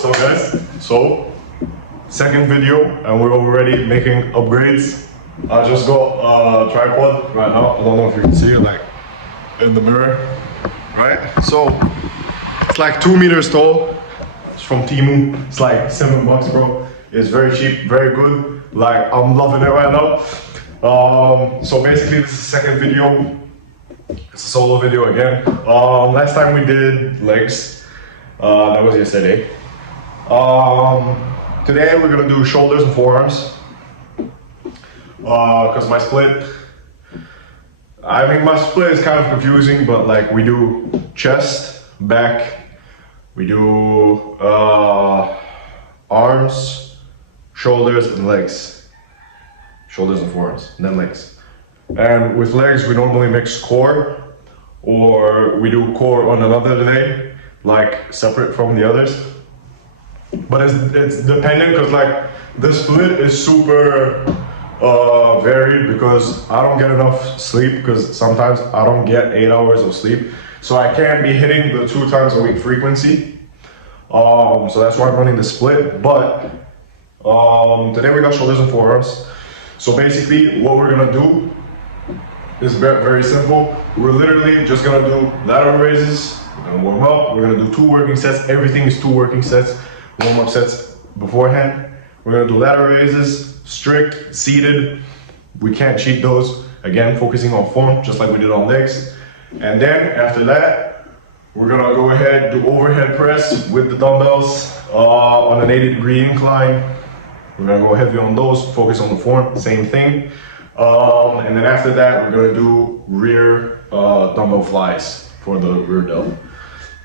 What's up, guys? So, second video, and we're already making upgrades. I just got a tripod right now. I don't know if you can see it, like in the mirror, right? So, it's like 2 meters tall. It's from Temu. It's like $7, bro. It's very cheap, very good. Like, I'm loving it right now. So basically, this is the second video. It's a solo video again. Last time we did legs. That was yesterday. Today we're gonna do shoulders and forearms. Cause my split, my split is kind of confusing, but like we do chest, back, we do arms, shoulders and legs. Shoulders and forearms, and then legs. And with legs, we normally mix core, or we do core on another day, like separate from the others. But it's dependent, because like the split is super varied, because I don't get enough sleep, because sometimes I don't get 8 hours of sleep. So I can't be hitting the 2 times a week frequency. So that's why I'm running the split. But today we got shoulders and forearms. So basically what we're gonna do is very simple. We're literally just gonna do lateral raises. We're gonna warm up. We're gonna do 2 working sets. Everything is 2 working sets. Warm up sets beforehand. We're gonna do lateral raises, strict, seated. We can't cheat those. Again, focusing on form, just like we did on legs. And then after that, we're gonna go ahead, do overhead press with the dumbbells on an 80-degree incline. We're gonna go heavy on those, focus on the form, same thing. And then after that, we're gonna do rear dumbbell flies for the rear delt.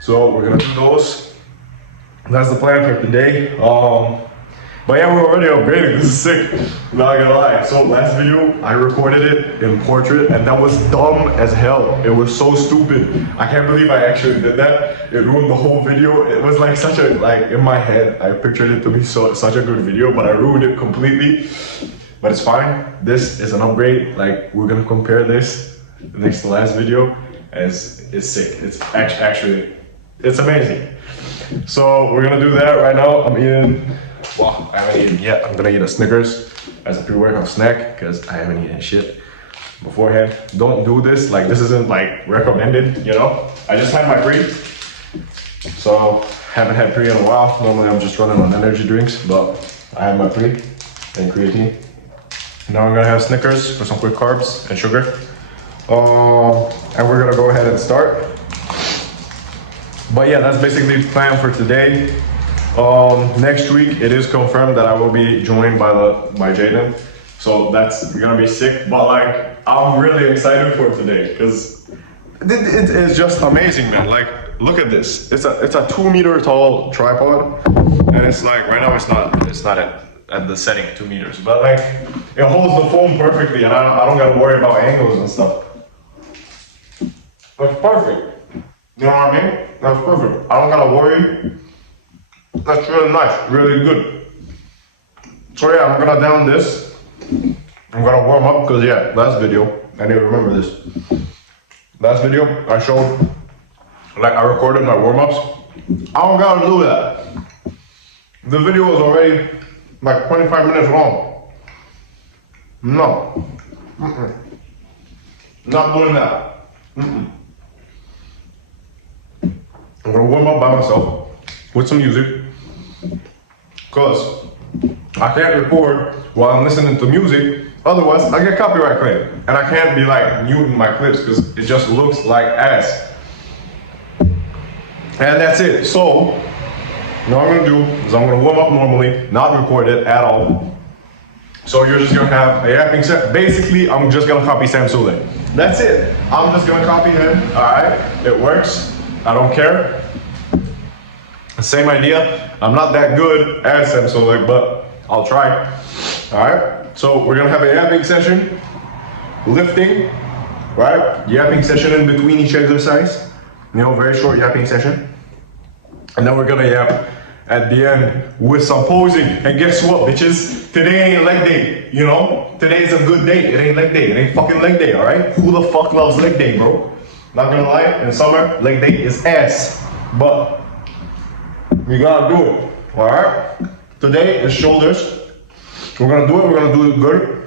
So we're gonna do those. That's the plan for today. But yeah, we're already upgrading. This is sick. Not gonna lie. So last video, I recorded it in portrait, and that was dumb as hell. It was so stupid. I can't believe I actually did that. It ruined the whole video. It was like such a, like in my head, I pictured it to be such a good video, but I ruined it completely. But it's fine. This is an upgrade. Like, we're gonna compare this next to last video. It's sick. It's actually, it's amazing. So we're gonna do that right now. I'm eating, well, I haven't eaten yet. I'm gonna eat a Snickers as a pre-workout snack, because I haven't eaten shit beforehand. Don't do this. Like, this isn't like recommended, you know? I just had my pre. So haven't had pre in a while. Normally I'm just running on energy drinks, but I had my pre and creatine. Now I'm gonna have Snickers for some quick carbs and sugar. And we're gonna go ahead and start. But yeah, that's basically the plan for today. Next week, it is confirmed that I will be joined by Jaden. So that's gonna be sick. But like, I'm really excited for today, because it is just amazing, man. Like, look at this. It's a 2 meter tall tripod, and it's like, right now it's not at the setting 2 meters, but like, it holds the foam perfectly, and I don't gotta worry about angles and stuff. That's perfect. You know what I mean? That's perfect. I don't gotta worry. That's really nice, really good. So yeah, I'm gonna down this. I'm gonna warm up, because yeah, last video, I didn't remember this. Last video, I showed, like, I recorded my warm-ups. I don't gotta do that. The video was already like 25 minutes long. No. Not doing that. I'm gonna warm up by myself with some music, because I can't record while I'm listening to music, otherwise I get copyright claim. And I can't be like muting my clips, because it just looks like ass. And that's it. So, what I'm gonna do is I'm gonna warm up normally, not record it at all. So you're just gonna have a yapping set. Basically, I'm just gonna copy Sam Sule. That's it. I'm just gonna copy him, all right? It works. I don't care. Same idea. I'm not that good as Sam Sule, but I'll try. All right. So we're gonna have a yapping session, lifting, right? Yapping session in between each exercise. You know, very short yapping session. And then we're gonna yap at the end with some posing. And guess what, bitches? Today ain't leg day, you know? Today is a good day. It ain't leg day. It ain't fucking leg day, all right? Who the fuck loves leg day, bro? Not gonna lie, in summer, leg day is ass. But we gotta do it, All right. Today is shoulders. We're gonna do it good.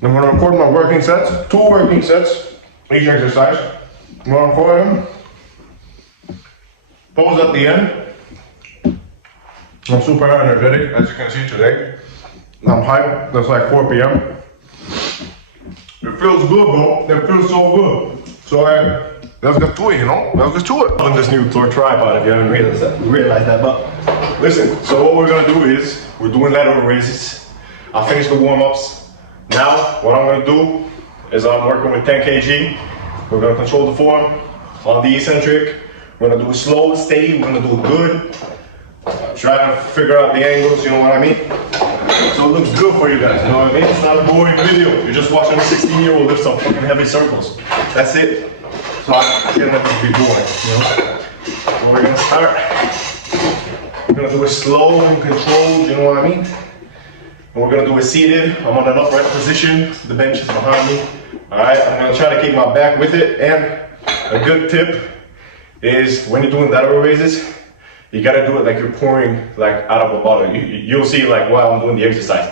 I'm gonna record my working sets, 2 working sets, each exercise. I'm gonna record them. Pose at the end. I'm super energetic, as you can see today. I'm hyped. It's like 4 p.m. It feels good, bro. It feels so good. So let's get to it, you know? Let's get to it. On this new tripod, if you haven't realized that, but listen, so what we're gonna do is, we're doing lateral raises. I finished the warm-ups. Now, what I'm gonna do is I'm working with 10 kg. We're gonna control the form on the eccentric. We're gonna do it slow, steady, we're gonna do it good. Try to figure out the angles, you know what I mean? So it looks good for you guys, you know what I mean? It's not a boring video. You're just watching a 16-year-old lift some fucking heavy circles. That's it. So I can't let this be boring, you know? So we're gonna start. We're gonna do it slow and controlled, you know what I mean? And we're gonna do it seated. I'm on an upright position. The bench is behind me. Alright, I'm gonna try to keep my back with it. And a good tip is when you're doing lateral raises, you gotta do it like you're pouring like out of a bottle. You'll see like while I'm doing the exercise.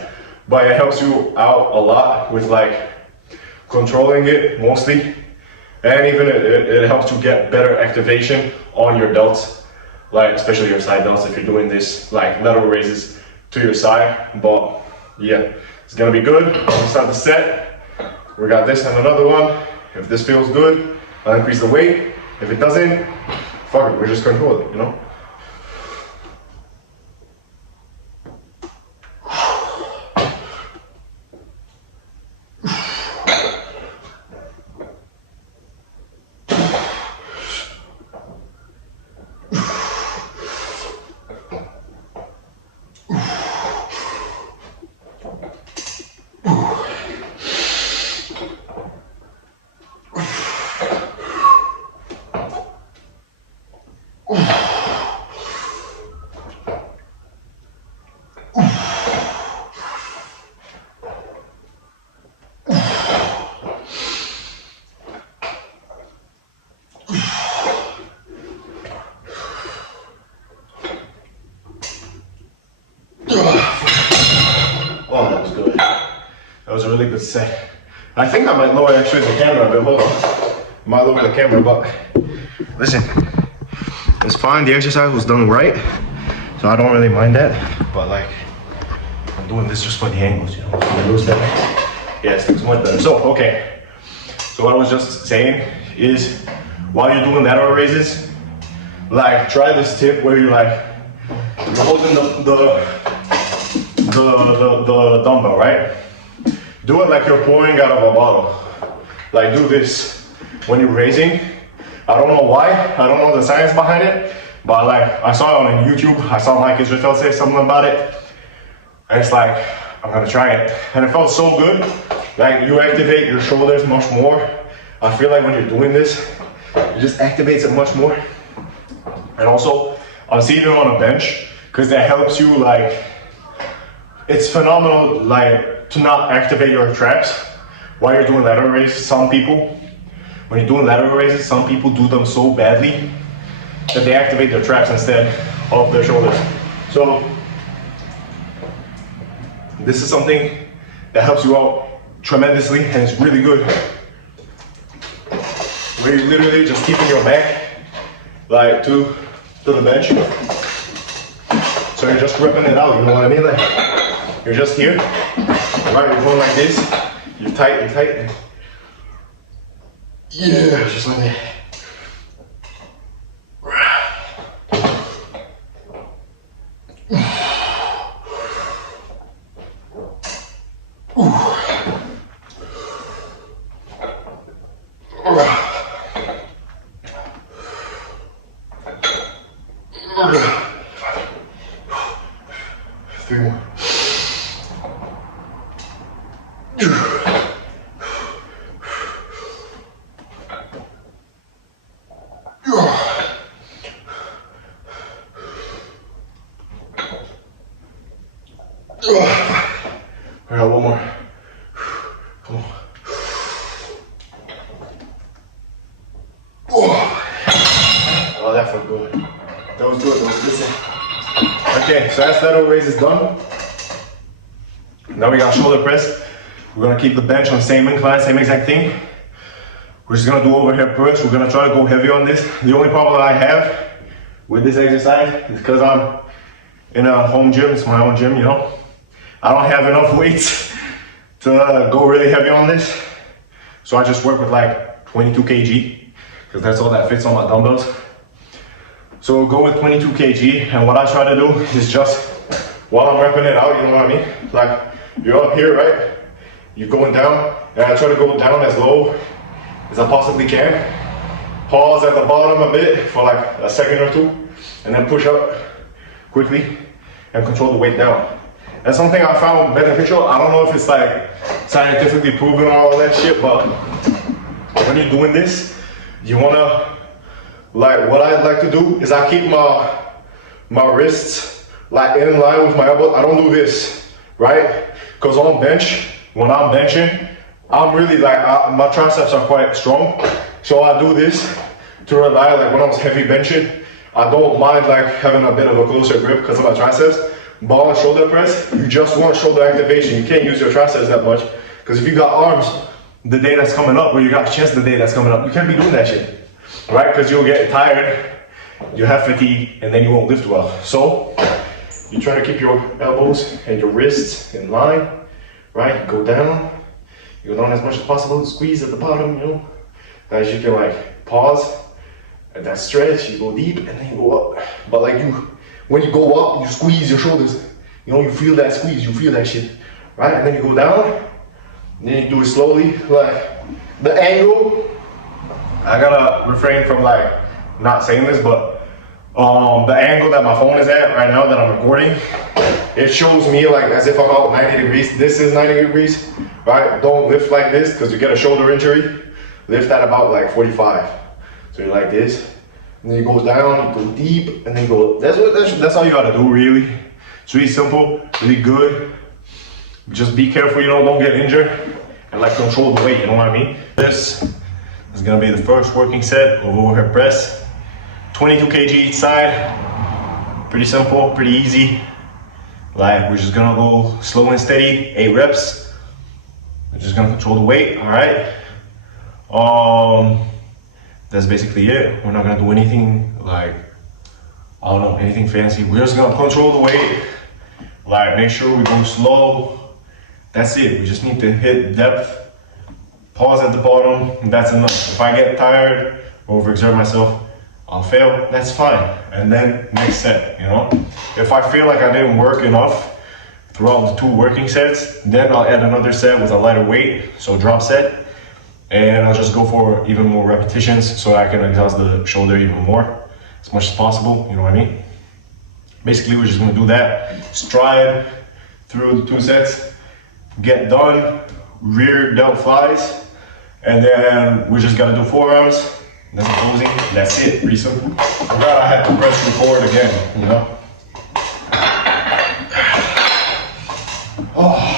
But it helps you out a lot with like controlling it mostly. And even it helps you get better activation on your delts, like especially your side delts if you're doing this like lateral raises to your side. But yeah, it's gonna be good. We'll start the set. We got this and another one. If this feels good, I'll increase the weight. If it doesn't, fuck it, we just control it, you know? Oh, that was good. That was a really good set. I think I might lower actually the camera a bit. Hold on. I might lower the camera, but listen, it's fine. The exercise was done right, so I don't really mind that. But like, I'm doing this just for the angles, you know. It looks better. Yeah, it looks much better. So, okay. So what I was just saying is, while you're doing lateral raises, like try this tip where you're like, you're holding the dumbbell, right? Do it like you're pouring out of a bottle. Like do this when you're raising. I don't know why, I don't know the science behind it, but like I saw it on YouTube. I saw Mike Israel say something about it. And it's like, I'm gonna try it. And it felt so good. Like you activate your shoulders much more. I feel like when you're doing this, it just activates it much more. And also, I'm seeing it on a bench, because that helps you like, it's phenomenal like to not activate your traps while you're doing lateral raises. Some people, when you're doing lateral raises, some people do them so badly that they activate their traps instead of their shoulders. So this is something that helps you out tremendously, and it's really good. Where you're literally just keeping your back like to the bench. So you're just ripping it out, you know what I mean? Like you're just here, right? You're going like this. You're tight. Yeah, just like that. Three more. All right, one more. Come on. Oh, that felt good. That was good. Listen. Okay, so that's lateral raise is done. Now we got shoulder press. We're gonna keep the bench on the same incline, same exact thing. We're just gonna do overhead press. We're gonna try to go heavy on this. The only problem that I have with this exercise is because I'm in a home gym, it's my own gym, you know. I don't have enough weights to go really heavy on this. So I just work with like 22 kg, because that's all that fits on my dumbbells. So we'll go with 22 kg, and what I try to do is just, while I'm repping it out, you know what I mean? Like, you're up here, right? You're going down, and I try to go down as low as I possibly can. Pause at the bottom a bit for like a second or two, and then push up quickly and control the weight down. That's something I found beneficial. I don't know if it's like scientifically proven or all that shit, but when you're doing this, you wanna, like, what I like to do is I keep my wrists like in line with my elbow. I don't do this, right? Because on bench, when I'm benching, I'm really like, my triceps are quite strong. So I do this to rely, like when I was heavy benching, I don't mind like having a bit of a closer grip because of my triceps. But on shoulder press, you just want shoulder activation. You can't use your triceps that much. Because if you got arms the day that's coming up, or you got chest the day that's coming up, you can't be doing that shit, right? Because you'll get tired, you have fatigue, and then you won't lift well. So you try to keep your elbows and your wrists in line, right? Go down as much as possible, squeeze at the bottom, you know. As you can like pause at that stretch, you go deep, and then you go up. But like when you go up, you squeeze your shoulders. You know, you feel that squeeze, you feel that shit, right? And then you go down, and then you do it slowly. Like the angle, I gotta refrain from like not saying this, but the angle that my phone is at right now that I'm recording, it shows me like as if I'm out 90 degrees. This is 90 degrees, right? Don't lift like this because you get a shoulder injury. Lift at about like 45. So you're like this. And then you go down, you go deep, and then you go up. That's all you gotta do, really. It's really simple, really good. Just be careful, you know, don't get injured, and like control the weight, you know what I mean? This is gonna be the first working set of overhead press. 22 kg each side. Pretty simple, pretty easy. Like, we're just gonna go slow and steady, 8 reps. We're just gonna control the weight, all right? That's basically it. We're not gonna do anything like, I don't know, anything fancy. We're just gonna control the weight, like make sure we go slow. That's it. We just need to hit depth, pause at the bottom, and that's enough. If I get tired or overexert myself, I'll fail, that's fine. And then next set, you know? If I feel like I didn't work enough throughout the 2 working sets, then I'll add another set with a lighter weight, so drop set. And I'll just go for even more repetitions so I can exhaust the shoulder even more, as much as possible, you know what I mean? Basically, we're just gonna do that, stride through the 2 sets, get done, rear delt flies, and then we just gotta do forearms, then closing, that's it, pretty simple. I forgot I had to press record again, you know? Oh.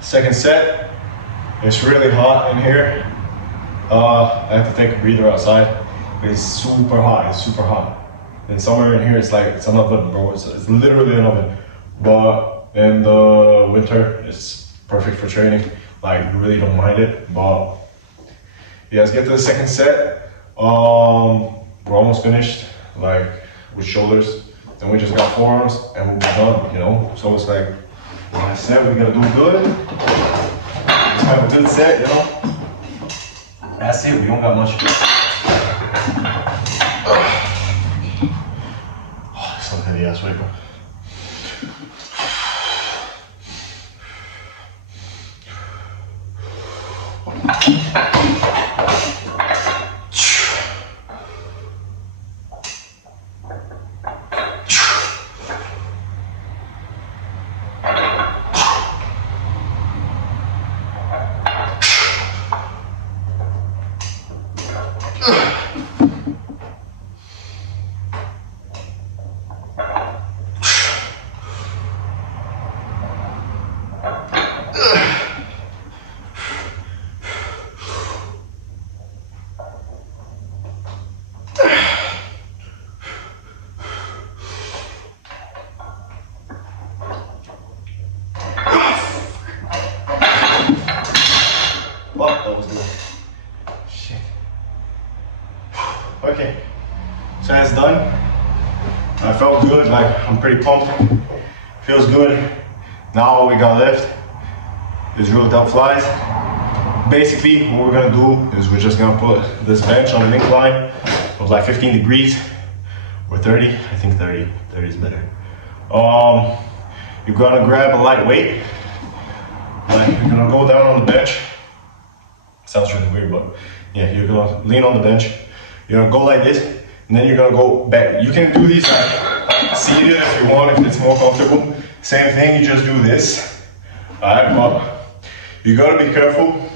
Second set. It's really hot in here. I have to take a breather outside. It's super hot. It's super hot. And somewhere in here, it's like it's an oven, bro. It's literally an oven. But in the winter, it's perfect for training. Like, you really don't mind it. But yeah, let's get to the second set. We're almost finished, like with shoulders. Then we just got forearms and we'll be done, you know? So it's like, like I said, we gotta do good. Just have a good set, you know? That's it, we don't got much. Oh, some heavy ass weight, bro. Fuck, that was good. Shit. Okay, so that's done. I felt good, like I'm pretty pumped. Feels good. Now all we got left is real delt flies. Basically, what we're gonna do is we're just gonna put this bench on an incline of like 15 degrees or 30. I think 30 is better. You're gonna grab a light weight. Like you're gonna go down on the bench. Sounds really weird, but yeah, you're gonna lean on the bench. You're gonna go like this, and then you're gonna go back. You can do these like seated if you want, if it's more comfortable. Same thing, you just do this. Alright, but you gotta be careful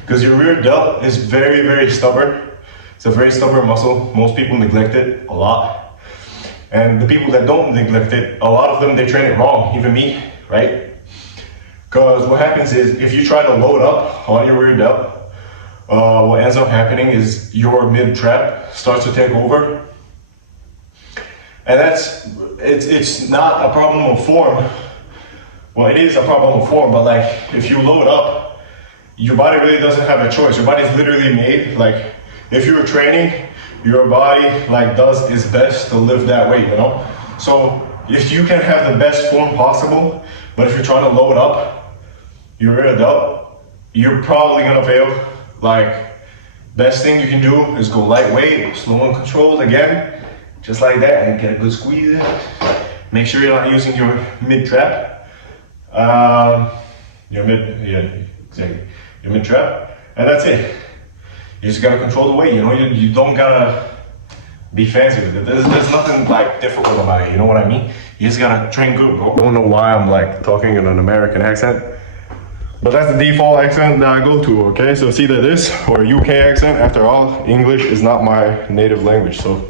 because your rear delt is very, very stubborn. It's a very stubborn muscle. Most people neglect it a lot. And the people that don't neglect it, a lot of them, they train it wrong, even me, right? Because what happens is, if you try to load up on your rear delt, what ends up happening is your mid trap starts to take over. And it's not a problem of form. Well, it is a problem of form, but like, if you load up, your body really doesn't have a choice. Your body's literally made, like, if you're training, your body like does its best to lift that weight, you know? So if you can have the best form possible, but if you're trying to load up your rear delt, you're probably gonna fail. Like, best thing you can do is go lightweight, slow and controlled again, just like that, and get a good squeeze in. Make sure you're not using your mid trap. Your mid trap, and that's it. You just gotta control the weight, you know, you don't gotta be fancy with it. There's nothing like difficult about it, you know what I mean? You just gotta train good, bro. I don't know why I'm like talking in an American accent, but that's the default accent that I go to, okay? So it's either this or a UK accent. After all, English is not my native language, so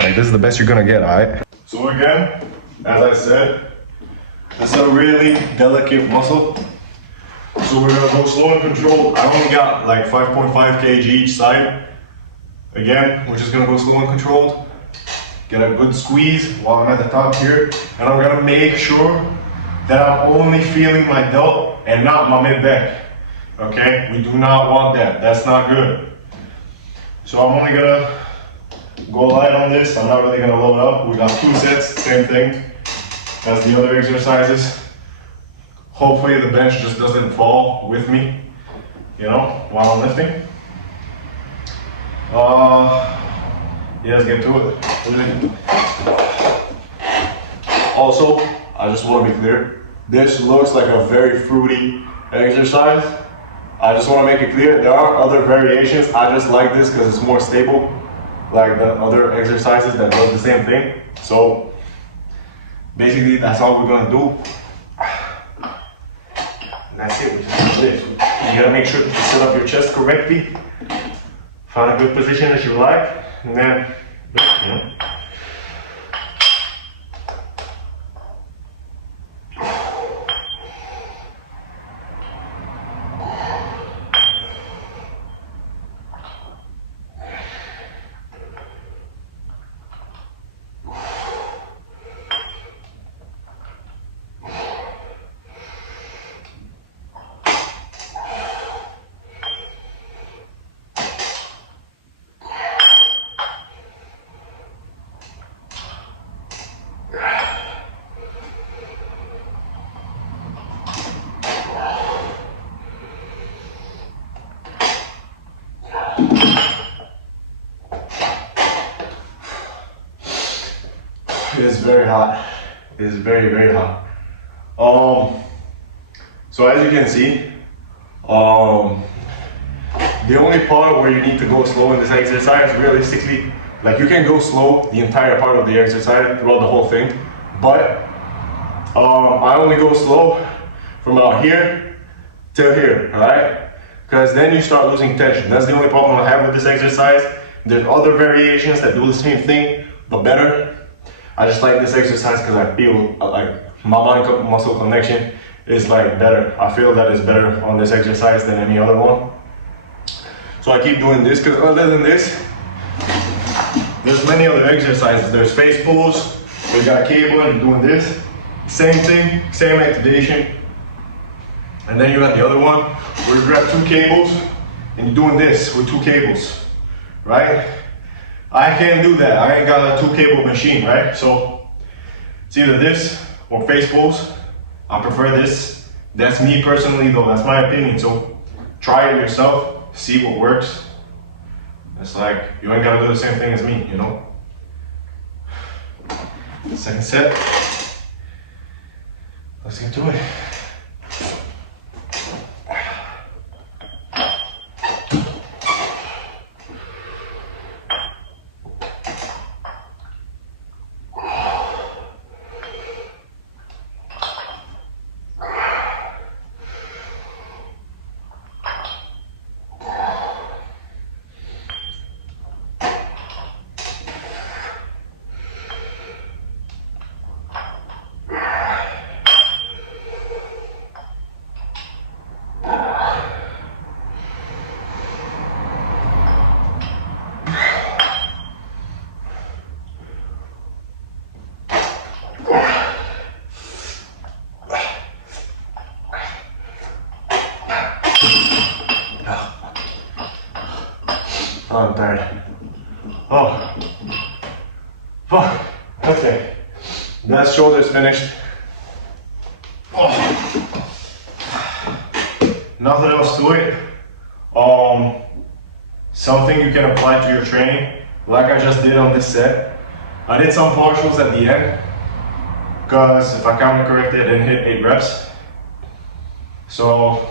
like this is the best you're gonna get, alright? So again, as I said, this is a really delicate muscle. So we're gonna go slow and controlled. I only got like 5.5 kg each side. Again, we're just gonna go slow and controlled. Get a good squeeze while I'm at the top here. And I'm gonna make sure that I'm only feeling my delt and not my mid back. Okay? We do not want that. That's not good. So I'm only gonna go light on this. I'm not really gonna load up. We got 2 sets, same thing as the other exercises. Hopefully the bench just doesn't fall with me, you know, while I'm lifting. Yeah, let's get to it. Also, I just want to be clear. This looks like a very fruity exercise. I just want to make it clear, there are other variations. I just like this because it's more stable, like the other exercises that does the same thing. So, basically, that's all we're going to do. That's it, we just do this. You gotta make sure to set up your chest correctly. Find a good position that you like, and then, you know. It's very hot. It's very, very hot. So as you can see, the only part where you need to go slow in this exercise, realistically, like you can go slow the entire part of the exercise throughout the whole thing, but I only go slow from out here till here, alright? Because then you start losing tension. That's the only problem I have with this exercise. There's other variations that do the same thing, but better. I just like this exercise because I feel like my mind muscle connection is like better. I feel that it's better on this exercise than any other one. So I keep doing this because other than this, there's many other exercises. There's face pulls, we got a cable and you're doing this. Same thing, same activation. And then you got the other one where you grab 2 cables and you're doing this with 2 cables, right? I can't do that. I ain't got a 2 cable machine, right? So it's either this or face pulls. I prefer this. That's me personally though, that's my opinion. So try it yourself, see what works. It's like, you ain't gotta do the same thing as me, you know? Second set. Let's get to it. I'm tired. Oh, fuck. Okay, that shoulder's finished. Oh. Nothing else to it. Something you can apply to your training, like I just did on this set. I did some partials at the end, because if I counted correctly, I didn't hit 8 reps. So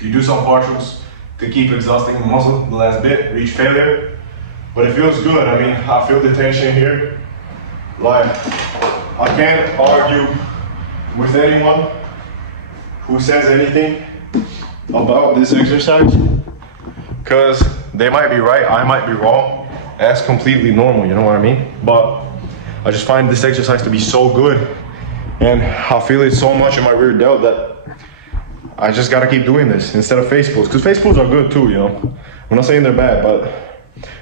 you do some partials to keep exhausting the muscle the last bit, reach failure. But it feels good. I mean, I feel the tension here. Like, I can't argue with anyone who says anything about this exercise, because they might be right, I might be wrong. That's completely normal, you know what I mean? But I just find this exercise to be so good, and I feel it so much in my rear delt that I just gotta keep doing this instead of face pulls, because face pulls are good too, you know. I'm not saying they're bad, but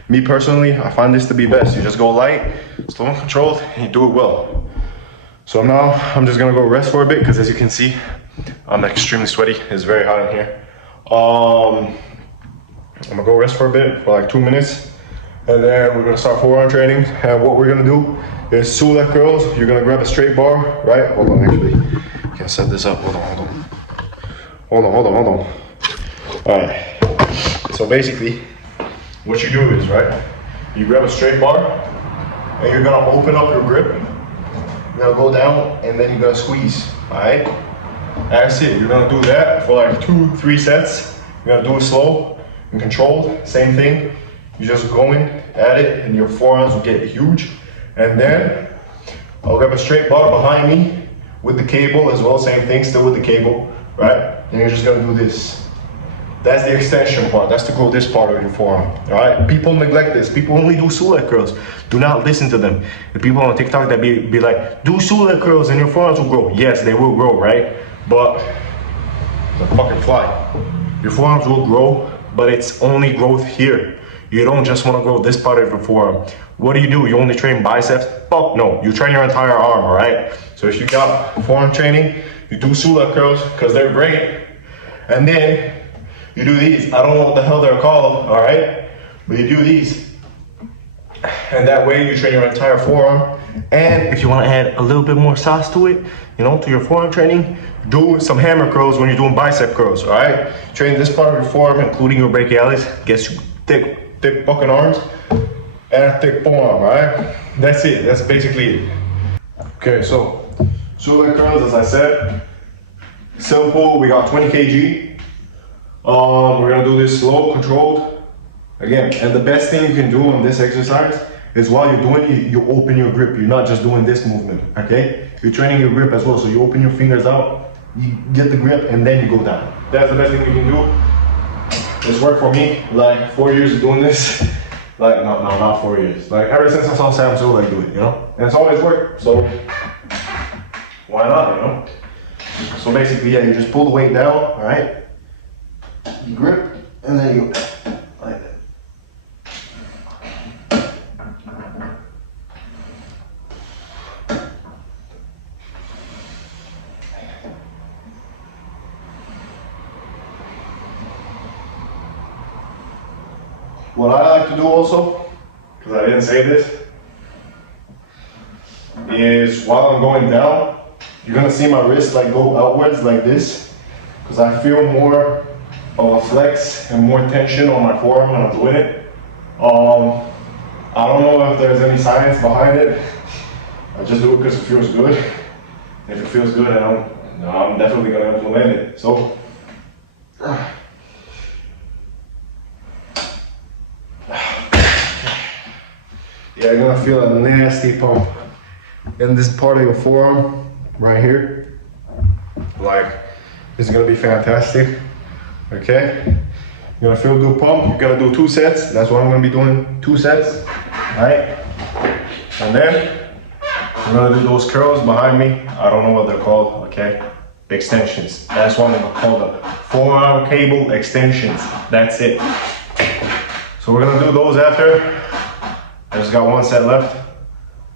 me personally, I find this to be best. You just go light, slow and controlled, and you do it well. So now I'm just gonna go rest for a bit, because as you can see, I'm extremely sweaty. It's very hot in here. I'm gonna go rest for a bit, for like 2 minutes, and then we're gonna start forearm training. And what we're gonna do is Sula curls. You're gonna grab a straight bar, right? Hold on, actually, I can set this up. Hold on. All right. So basically, what you do is, right, you grab a straight bar, and you're gonna open up your grip. You're gonna go down, and then you're gonna squeeze. All right. That's it. You're gonna do that for like 2-3 sets. You're gonna do it slow and controlled. Same thing. You're just going at it, and your forearms will get huge. And then I'll grab a straight bar behind me with the cable as well. Same thing, still with the cable, right? And you're just gonna do this. That's the extension part. That's to grow this part of your forearm. All right. People neglect this. People only do Sula curls. Do not listen to them. The people on TikTok that be like, do Sula curls and your forearms will grow. Yes, they will grow, right? But the fucking fly. Your forearms will grow, but it's only growth here. You don't just want to grow this part of your forearm. What do? You only train biceps? Fuck no. You train your entire arm, all right? So if you got forearm training, you do Sula curls because they're great, and then you do these. I don't know what the hell they're called, all right? But you do these, And that way you train your entire forearm. And if you want to add a little bit more sauce to it, you know, to your forearm training, do some hammer curls when you're doing bicep curls, all right? Train this part of your forearm, including your brachialis, gets you thick fucking arms and a thick forearm, all right? That's it, that's basically it. Okay, so shoulder curls, as I said, simple, we got 20 kg. We're gonna do this slow, controlled. Again, and the best thing you can do on this exercise is while you're doing it, you open your grip. You're not just doing this movement, okay? You're training your grip as well. So you open your fingers out, you get the grip, and then you go down. That's the best thing you can do. It's worked for me, like 4 years of doing this. Like, no, not 4 years. Like ever since I saw Sam Zolak do it, you know? And it's always worked, so why not, you know? So basically, yeah, you just pull the weight down, all right? You grip, and then you go like that. What I like to do also, because I didn't say this, is while I'm going down, you're gonna see my wrist like go outwards like this, because I feel more of a flex and more tension on my forearm when I'm doing it. I don't know if there's any science behind it. I just do it because it feels good. If it feels good, I'm definitely gonna implement it. So. Yeah, you're gonna feel a nasty pump in this part of your forearm, right here. Like, this is gonna be fantastic, okay? You're gonna feel a good pump. You're gonna do 2 sets. That's what I'm gonna be doing, 2 sets, all right? And then, I'm gonna do those curls behind me. I don't know what they're called, okay? Extensions. That's what I'm gonna call them. Forearm cable extensions, that's it. So we're gonna do those after. I just got 1 set left.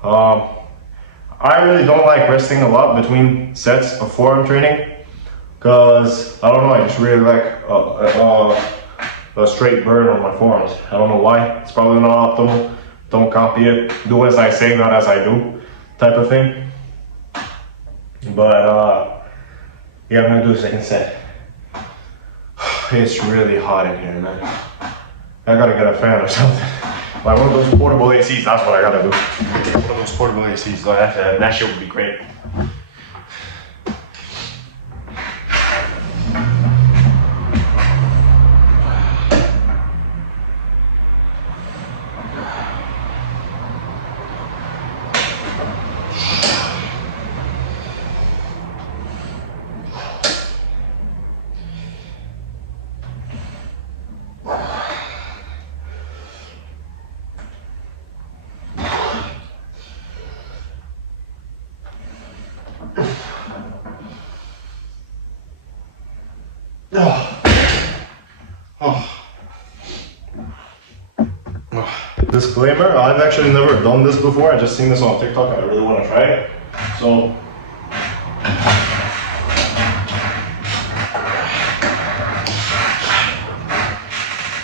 I really don't like resting a lot between sets of forearm training because I don't know, I just really like a straight burn on my forearms. I don't know why. It's probably not optimal. Don't copy it. Do as I say, not as I do, type of thing. But yeah, I'm gonna do the second set. It's really hot in here, man. I gotta get a fan or something. Like one of those portable ACs, that's what I gotta do. One of those portable ACs, like that shit would be great. Disclaimer, I've actually never done this before. I just seen this on TikTok and I really want to try it. So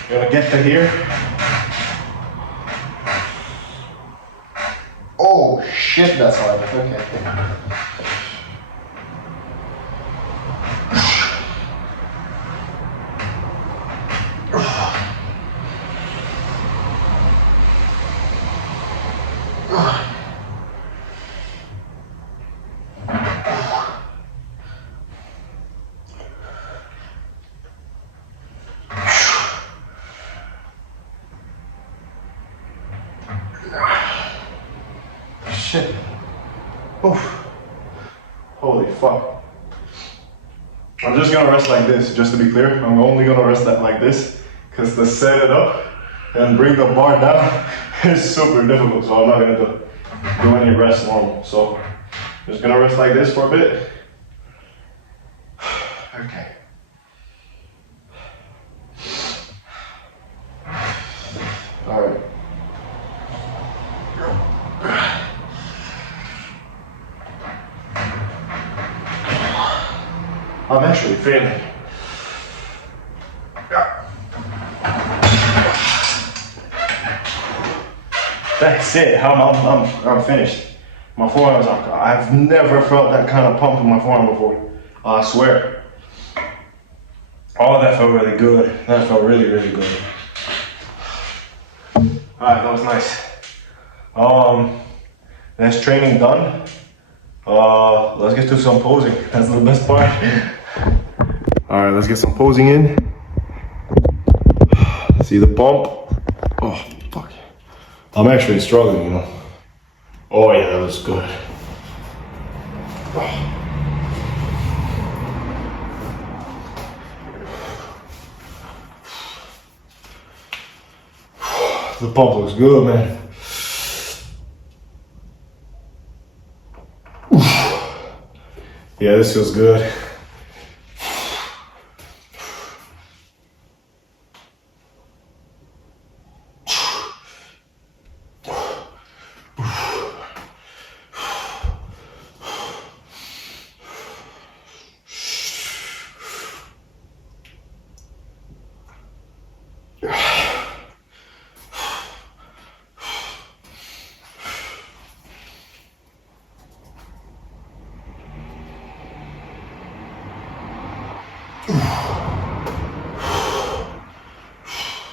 you're gonna get to here. Oh shit, that's hard. Okay. Shit. Oof. Holy fuck. I'm just gonna rest like this, just to be clear. I'm only gonna rest that like this, because to set it up and bring the bar down is super difficult, so I'm not gonna do any rest normal. So, just gonna rest like this for a bit. Okay. Alright. I'm actually failing. That's it. I'm finished. My forearms, I've never felt that kind of pump in my forearm before. I swear. Oh, that felt really good. That felt really, really good. Alright, that was nice. That's training done. Let's get to some posing. That's the best part. Alright, let's get some posing in. See the pump? Oh, fuck. I'm actually struggling, you know. Oh yeah, that was good. The pump looks good, man. Yeah, this feels good.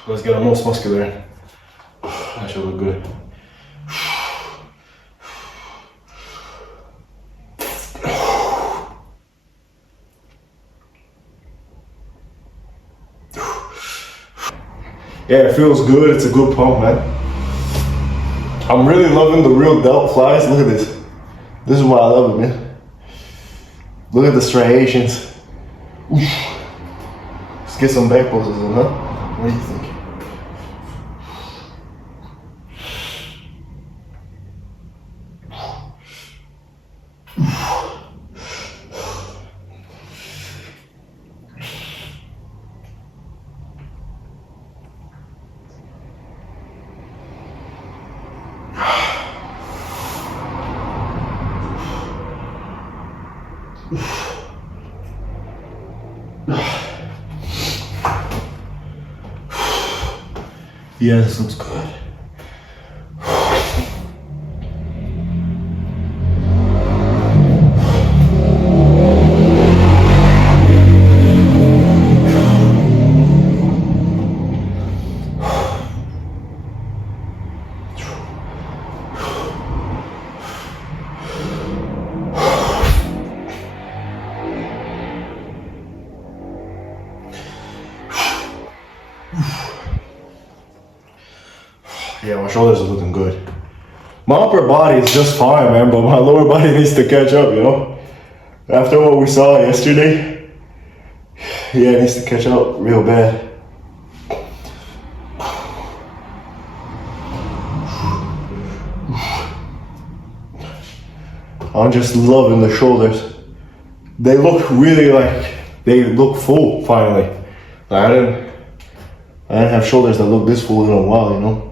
Let's get our most muscular. That should look good. Yeah, it feels good. It's a good pump, man. I'm really loving the real delt flies. Look at this. This is why I love it, man. Look at the striations. Oof. Let's get some back poses in, huh? What do you think? Yeah, this looks good. Yeah, my shoulders are looking good. My upper body is just fine, man, but my lower body needs to catch up, you know? After what we saw yesterday, yeah, it needs to catch up real bad. I'm just loving the shoulders. They look really they look full, finally. I didn't have shoulders that look this full in a while, you know?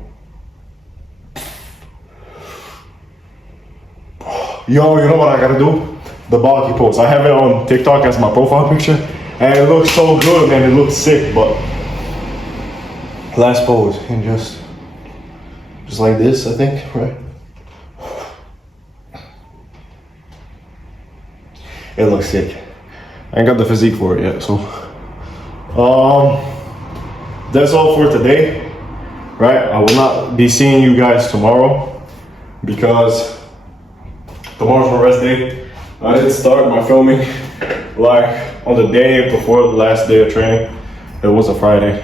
Yo, you know what I gotta do? The bulky pose. I have it on TikTok as my profile picture, and it looks so good, man. It looks sick, but last pose, and just like this, I think, right? It looks sick. I ain't got the physique for it yet, so that's all for today, right? I will not be seeing you guys tomorrow because tomorrow's my rest day. I didn't start my filming on the day before the last day of training. It was a Friday.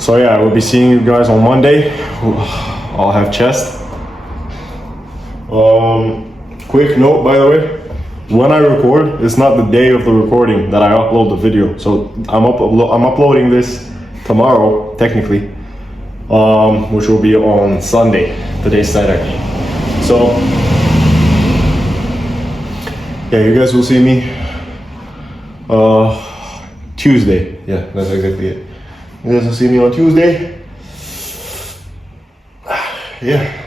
So yeah, I will be seeing you guys on Monday. I'll have chest. Quick note, by the way, when I record, it's not the day of the recording that I upload the video. So I'm uploading this tomorrow, technically, which will be on Sunday. Today's Saturday. So yeah, you guys will see me Tuesday. Yeah, that's exactly it. You guys will see me on Tuesday. Yeah.